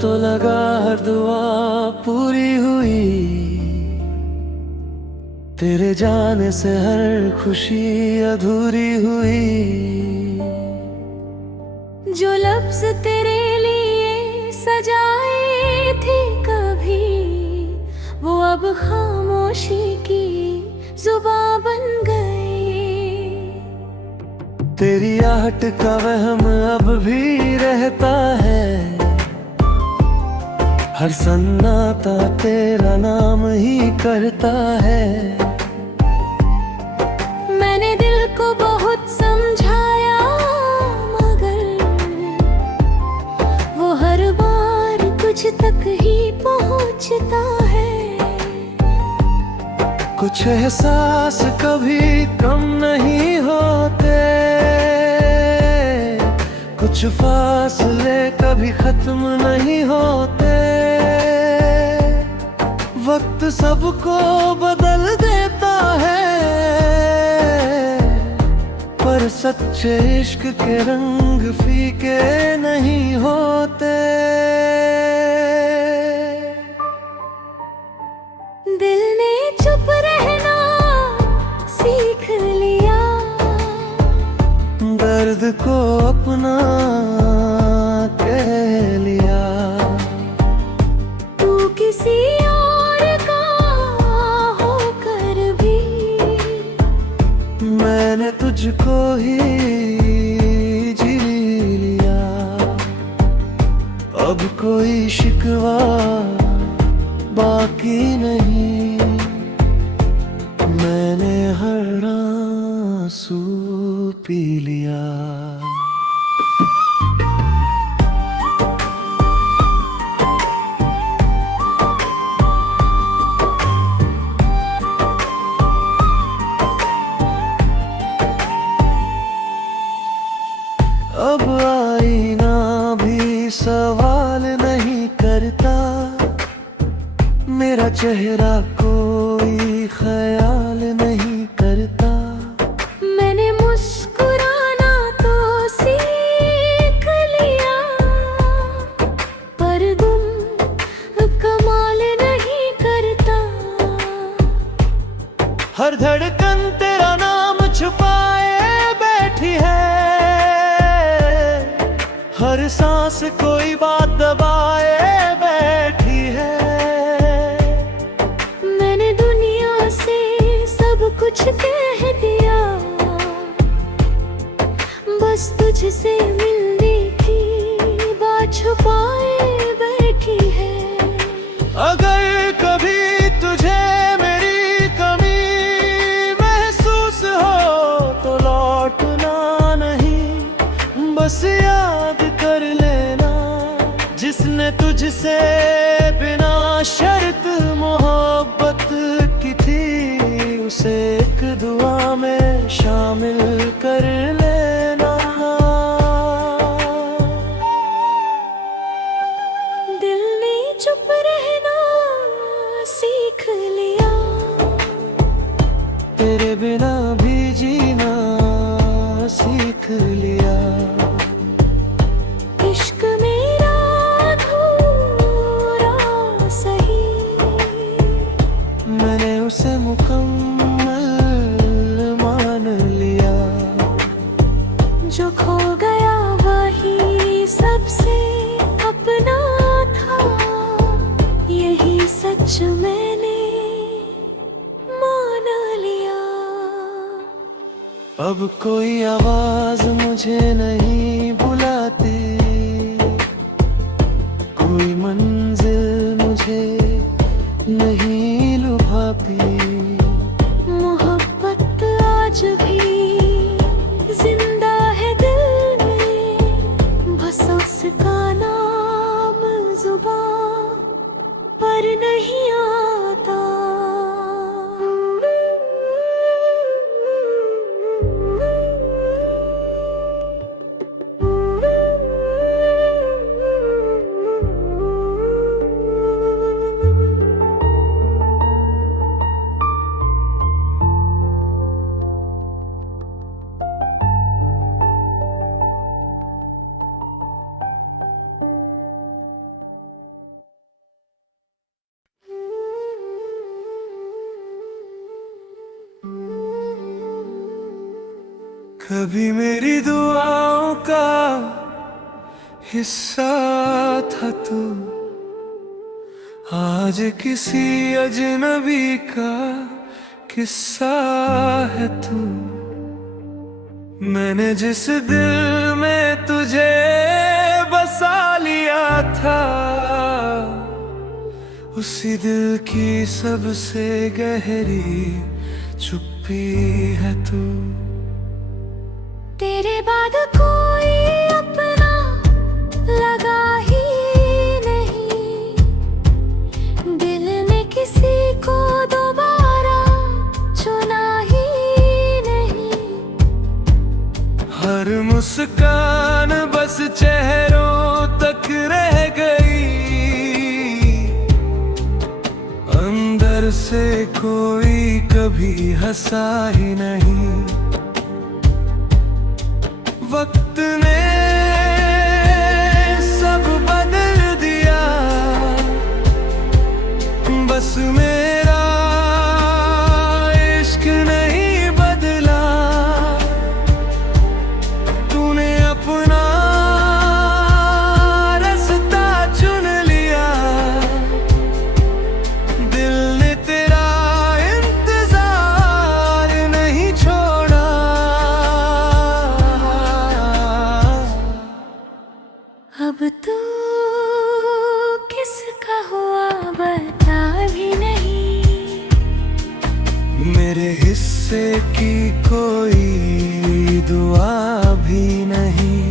तो लगा हर दुआ पूरी हुई, तेरे जाने से हर खुशी अधूरी हुई। जो लफ्ज तेरे लिए सजाए थे कभी, वो अब खामोशी की जुबां बन गए। तेरी आहट का वहम अब भी रहता है, हर सन्नाटा तेरा नाम ही करता है। मैंने दिल को बहुत समझाया, मगर वो हर बार तुझ तक ही पहुंचता है। कुछ एहसास कभी कम नहीं होते, कुछ फासले कभी खत्म नहीं होते। वक्त सबको बदल देता है, पर सच्चे इश्क के रंग फीके नहीं होते। दिल ने चुप रहना सीख लिया, दर्द को अपना कह लिया। तू किसी और का होकर भी, मैंने तुझको ही जी लिया। अब कोई शिकवा बाकी नहीं, मैंने हर आंसू पी लिया। अब आईना भी सवाल नहीं करता, मेरा चेहरा कोई ख्याल नहीं करता। मैंने मुस्कुराना तो सीख लिया, पर गुम कमाल नहीं करता। हर धड़कन तेरा नाम छुपाए बैठी है, हर सांस कोई बात दबाए बैठी है। मैंने दुनिया से सब कुछ कह दिया, बस तुझसे मिलने की बात छुपाए बैठी है। अगर कभी तुझे मेरी कमी महसूस हो तो लौटना नहीं, बस याद कर लेना जिसने तुझसे बिना शर्त मोहब्बत की थी, उसे एक दुआ में शामिल कर लेना। दिल ने चुप रहना सीख लिया, तेरे बिना भी जीना सीख लिया। इश्क मेरा अधूरा सही, मैंने उसे मुकम्मल मान लिया। जो खो गया वही सबसे अपना था, यही सच मैंने मान लिया। अब कोई आवाज मुझे नहीं बुलाती, कोई मंजिल मुझे नहीं लुभाती। मोहब्बत आज भी जिंदा है दिल में, बस उसका नाम जुबां पर नहीं आता। कभी मेरी दुआओं का हिस्सा था तू, आज किसी अजनबी का किस्सा है तू। मैंने जिस दिल में तुझे बसा लिया था, उसी दिल की सबसे गहरी चुप्पी है तू। तेरे बाद कोई अपना लगा ही नहीं, दिल ने किसी को दोबारा चुना ही नहीं। हर मुस्कान बस चेहरों तक रह गई, अंदर से कोई कभी हंसा ही नहीं। वक्त ने सब बदल दिया, बस मेरा इश्क नहीं बदला। तूने अपना रास्ता चुन लिया, दिल ने तेरा इंतजार नहीं छोड़ा। अब तू किसका हुआ बता भी नहीं, मेरे हिस्से की कोई दुआ भी नहीं।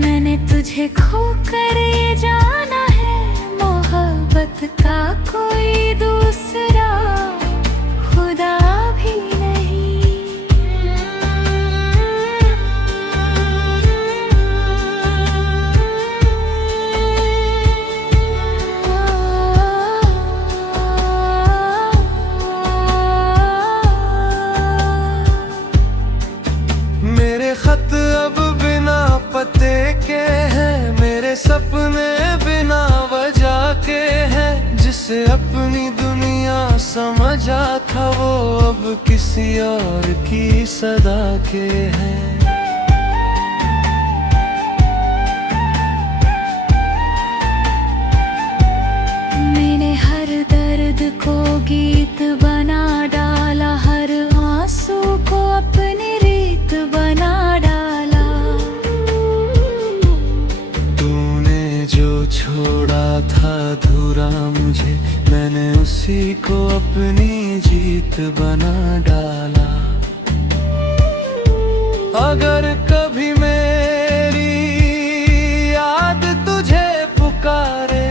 मैंने तुझे खोकर ये जाना है, मोहब्बत का कोई दूसरा खुदा भी नहीं। मेरे खत अब बिना पते के हैं, मेरे सपने बिना वजह के हैं। जिसे अपनी दुनिया समझा था, वो अब किसी और की सदा के हैं। मैंने हर दर्द को गीत बना डाला, हर आंसू को अपनी रीत बना डाला। तूने जो छोड़ा था अधूरा मुझे, मैंने उसी को अपनी जीत बना डाला। अगर कभी मेरी याद तुझे पुकारे,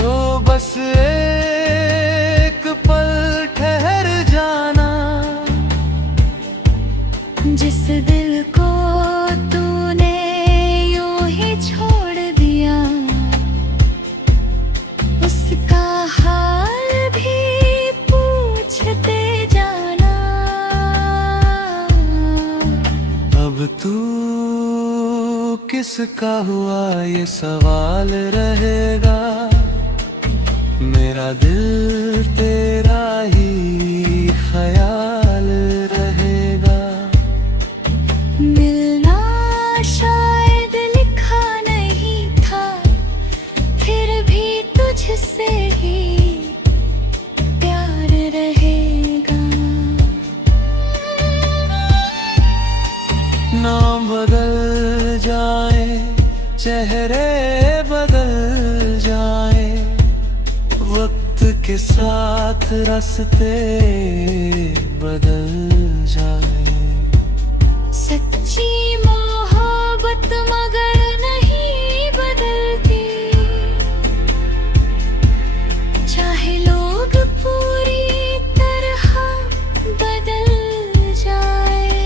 तो बस एक पल ठहर जाना। जिस दिल को तूने यूं ही छोड़ दिया, उसका हाल भी पूछते जाना। अब तू किसका हुआ ये सवाल रहेगा, मेरा दिल तेरा ही ख्याल रहेगा। मिलना शायद लिखा नहीं था, फिर भी तुझसे ही प्यार रहेगा। नाम बदल जाए, चेहरे बदल जाए, वक्त के साथ रास्ते बदल जाए। सच्ची मोहब्बत मगर नहीं बदलती, चाहे लोग पूरी तरह बदल जाए।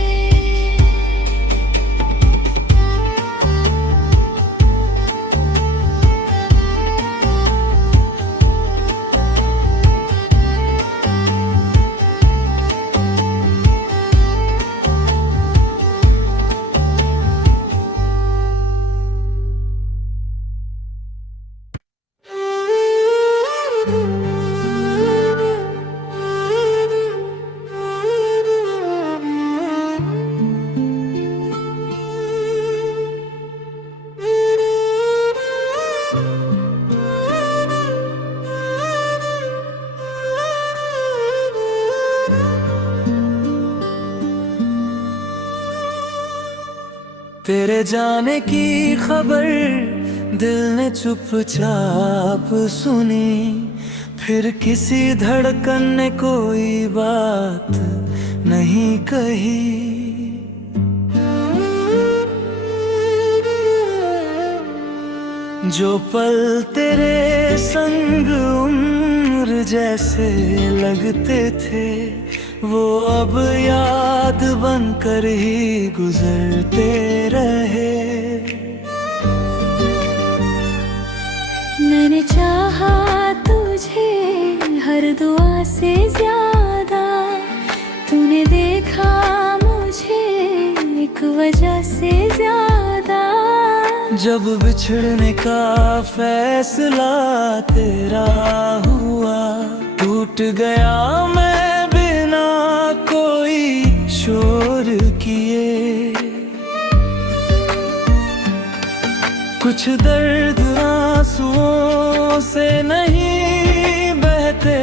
तेरे जाने की खबर दिल ने चुपचाप सुनी, फिर किसी धड़कन ने कोई बात नहीं कही। जो पल तेरे संग उम्र जैसे लगते थे, वो अब याद बनकर ही गुजरते रहे। मैंने चाहा तुझे हर दुआ से ज्यादा, तूने देखा मुझे एक वजह से ज्यादा। जब बिछड़ने का फैसला तेरा हुआ, टूट गया मैं बिना कोई शोर किए। कुछ दर्द आंसुओं से नहीं बहते,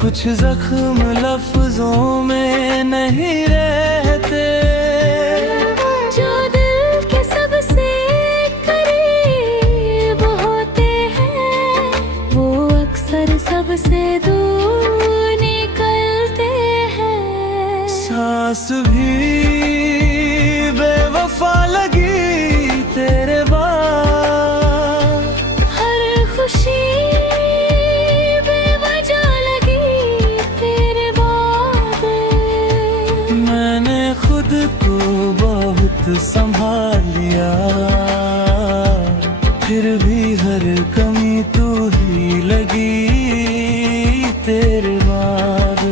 कुछ जख्म लफ्जों में नहीं रहते। जो दिल के सबसे करीब होते हैं, वो अक्सर सबसे दूर निकलते हैं। सांस भी बेवफा लगी तेरे बाद, हर खुशी बेवजह लगी तेरे बाद। मैंने खुद को बहुत संभाल लिया, फिर भी हर कमी तू ही लगी तेरे बाद।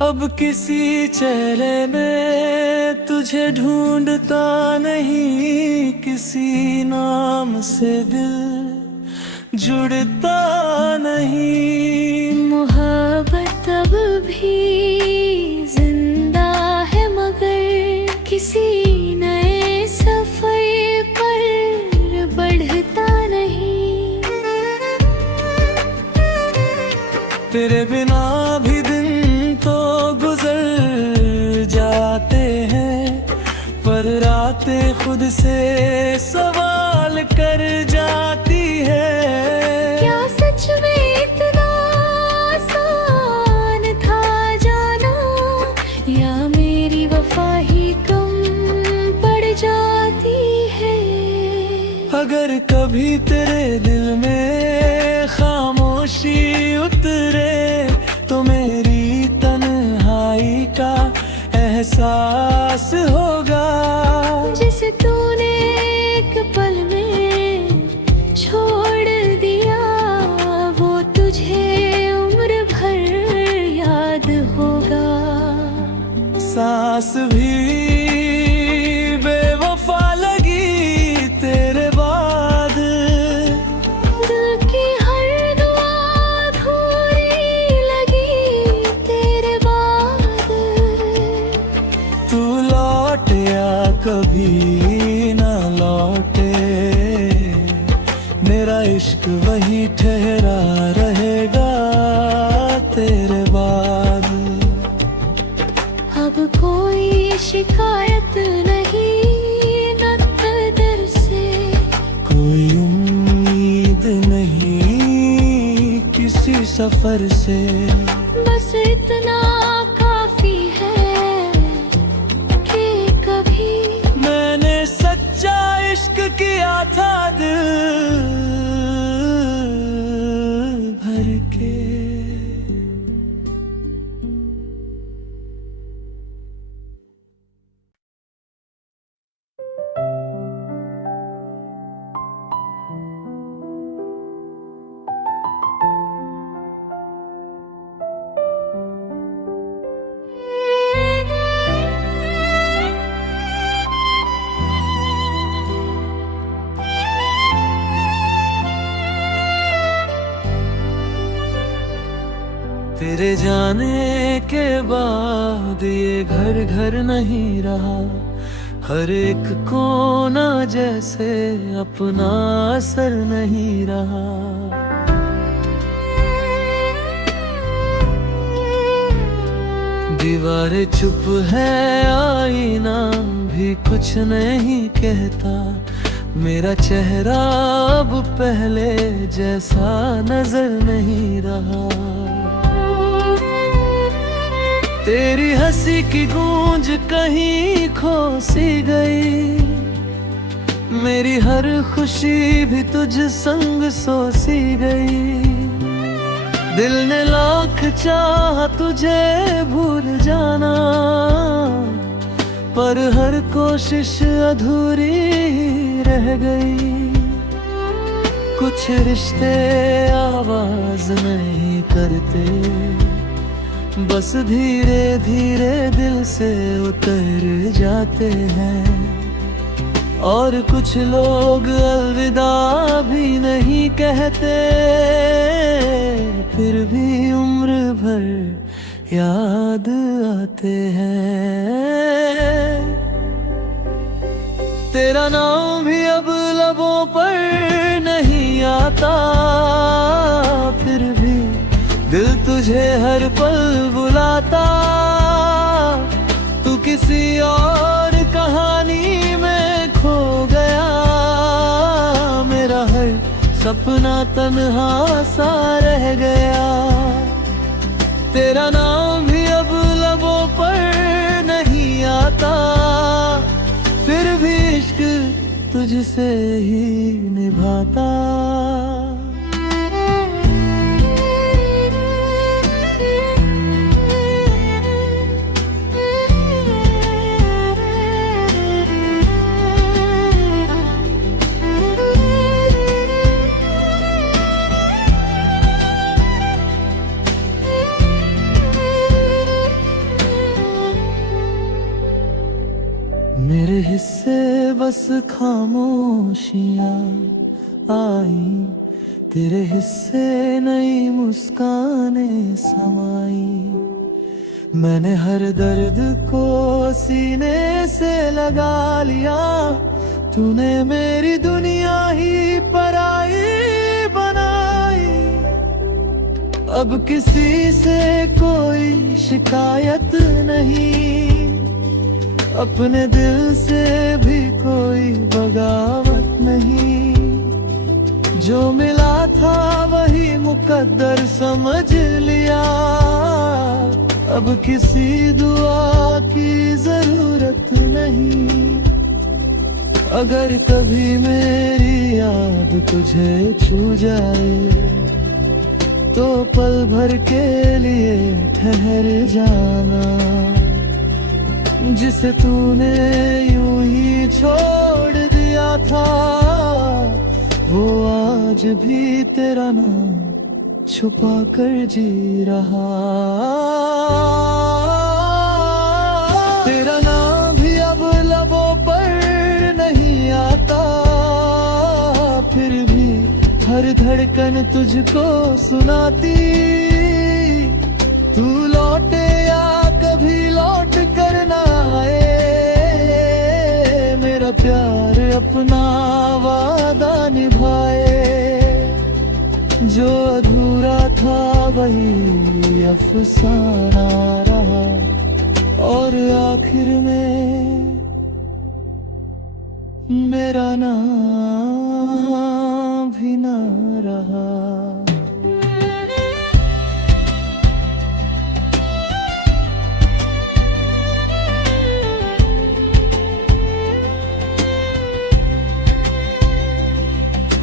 अब किसी चेहरे में तुझे ढूंढता नहीं, किसी नाम से दिल जुड़ता नहीं। मोहब्बत अब भी जिंदा है, मगर किसी नए सफर पर बढ़ता नहीं। तेरे बिना भी दिन तो गुजर जाते हैं, पर रातें खुद से सवाल कर जाती है। क्या सच में इतना आसान था जाना, या मेरी वफा ही कम पड़ जाती है। अगर कभी तेरे दिल में खामोशी उतरे, तो मेरी तन्हाई का एहसास होगा। जिसे तूने एक पल में छोड़ दिया, वो तुझे उम्र भर याद होगा। सांस भी बेवफा लगी तेरे बाद, दिल की हर दुआ अधूरी लगी तेरे बाद। तू लौटे या कभी न लौटे, मेरा इश्क वही ठहरा रहेगा तेरे बाद। अब कोई शिकायत नहीं न कदर से, कोई उम्मीद नहीं किसी सफर से। बस इतना काफी है कि कभी मैंने सच्चा इश्क किया था दिल भर के। तेरे जाने के बाद ये घर घर नहीं रहा, हर एक कोना जैसे अपना असर नहीं रहा। दीवारें चुप है, आईना भी कुछ नहीं कहता। मेरा चेहरा अब पहले जैसा नजर नहीं रहा। तेरी हंसी की गूंज कहीं खो सी गई। मेरी हर खुशी भी तुझ संग सो सी गई। दिल ने लाख चाहा तुझे भूल जाना, पर हर कोशिश अधूरी ही रह गई। कुछ रिश्ते आवाज नहीं करते, बस धीरे धीरे दिल से उतर जाते हैं। और कुछ लोग अलविदा भी नहीं कहते, फिर भी उम्र भर याद आते हैं। तेरा नाम भी अब लबों पर नहीं आता, फिर भी दिल तुझे हर पल बुलाता। तू किसी और कहानी में खो गया, मेरा हर सपना तन्हा सा रह गया। तेरा नाम भी अब लबों पर नहीं आता, फिर भी इश्क तुझसे ही निभाता। मेरे हिस्से बस खामोशियाँ आई, तेरे हिस्से नई मुस्कानें समाई। मैंने हर दर्द को सीने से लगा लिया, तूने मेरी दुनिया ही पराई बनाई। अब किसी से कोई शिकायत नहीं, अपने दिल से भी कोई बगावत नहीं। जो मिला था वही मुकद्दर समझ लिया, अब किसी दुआ की जरूरत नहीं। अगर कभी मेरी याद तुझे छू जाए, तो पल भर के लिए ठहर जाना। जिसे तूने यूं ही छोड़ दिया था, वो आज भी तेरा नाम छुपा कर जी रहा। तेरा नाम भी अब लबों पर नहीं आता, फिर भी हर धड़कन तुझको सुनाती। तू लौटे या कभी लौट कर ना आए, मेरा प्यार अपना वादा निभाए। जो अधूरा था वही अफसाना रहा, और आखिर में मेरा नाम भी ना रहा।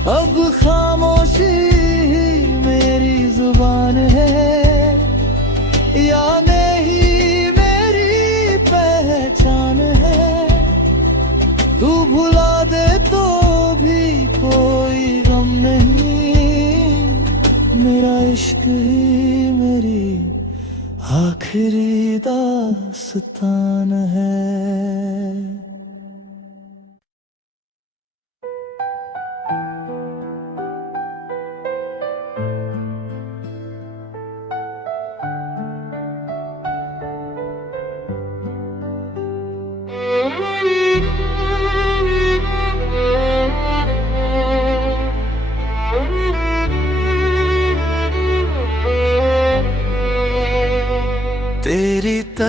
अब खामोशी ही मेरी जुबान है, या नहीं मेरी पहचान है। तू भुला दे तो भी कोई गम नहीं, मेरा इश्क ही मेरी आखिरी दास्तान है।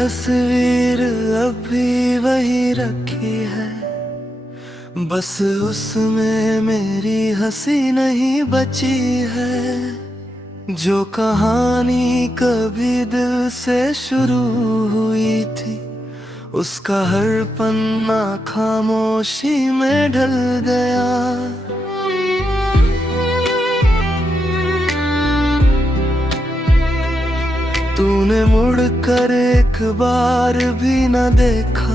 तस्वीर अभी वही रखी है, बस उसमें मेरी हंसी नहीं बची है। जो कहानी कभी दिल से शुरू हुई थी, उसका हर पन्ना खामोशी में ढल गया। तूने मुड़कर एक बार भी न देखा,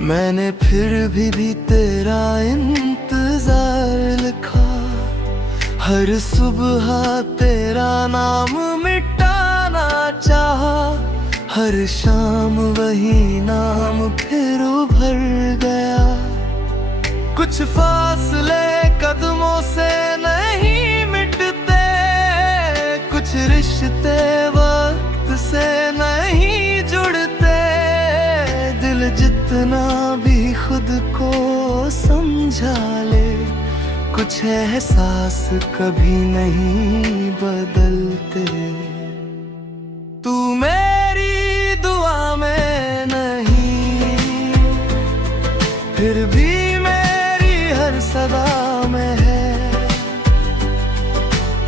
मैंने फिर भी तेरा इंतजार लिखा। हर सुबह तेरा नाम मिटाना चाहा, हर शाम वही नाम फिर उभर गया। कुछ फासले कदमों से नहीं मिटते, कुछ रिश्ते वक्त से नहीं जुड़ते। दिल जितना भी खुद को समझा ले, कुछ एहसास कभी नहीं बदलते। तू मेरी दुआ में नहीं, फिर भी मेरी हर सदा में है।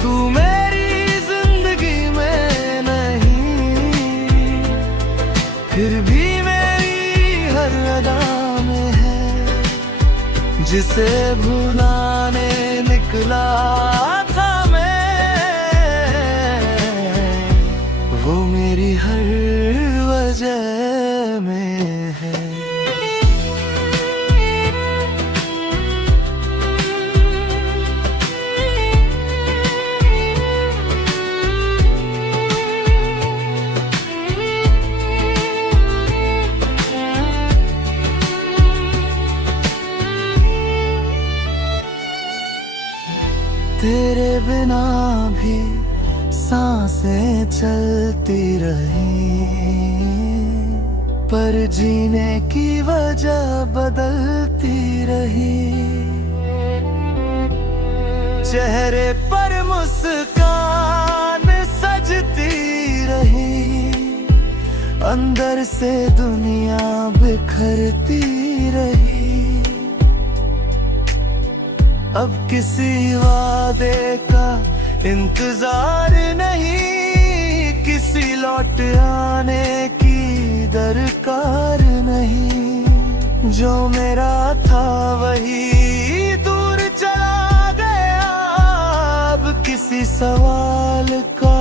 तू मेरी जिंदगी में नहीं, फिर भी मेरी हर अदा में है। जिसे भुलाने निकला था मैं, वो मेरी हर वजह में है। तेरे बिना भी सांसें चलती रही, पर जीने की वजह बदलती रही। चेहरे पर मुस्कान सजती रही, अंदर से दुनिया बिखरती रही। अब किसी वादे का इंतजार नहीं, किसी लौट आने की दरकार नहीं। जो मेरा था वही दूर चला गया, अब किसी सवाल का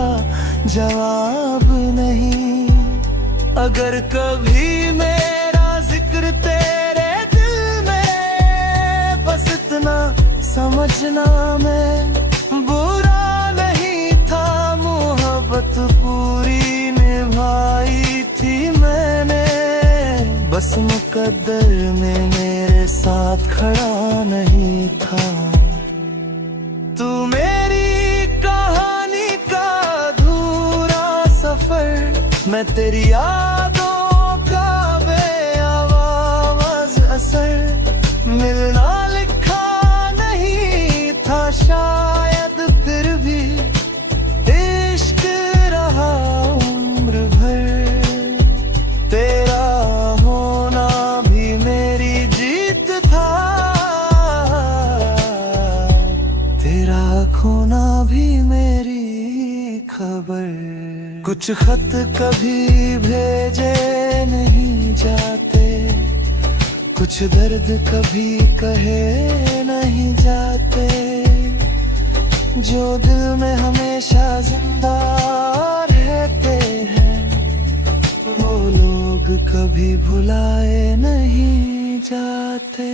जवाब नहीं। अगर कभी मेरा जिक्र तेरे दिल में, बस इतना समझना मैं बुरा नहीं था। मोहब्बत पूरी निभाई थी मैंने, बस मुकद्दर में मेरे साथ खड़ा नहीं था। तू मेरी कहानी का अधूरा सफर, मैं तेरी यादों का बेआवाज़ असर। मिलना शायद फिर भी इश्क रहा उम्र भर। तेरा होना भी मेरी जीत था, तेरा खोना भी मेरी खबर। कुछ खत कभी भेजे नहीं जाते, कुछ दर्द कभी कहे नहीं जाते। जो दिल में हमेशा जिंदा रहते हैं, वो लोग कभी भुलाए नहीं जाते।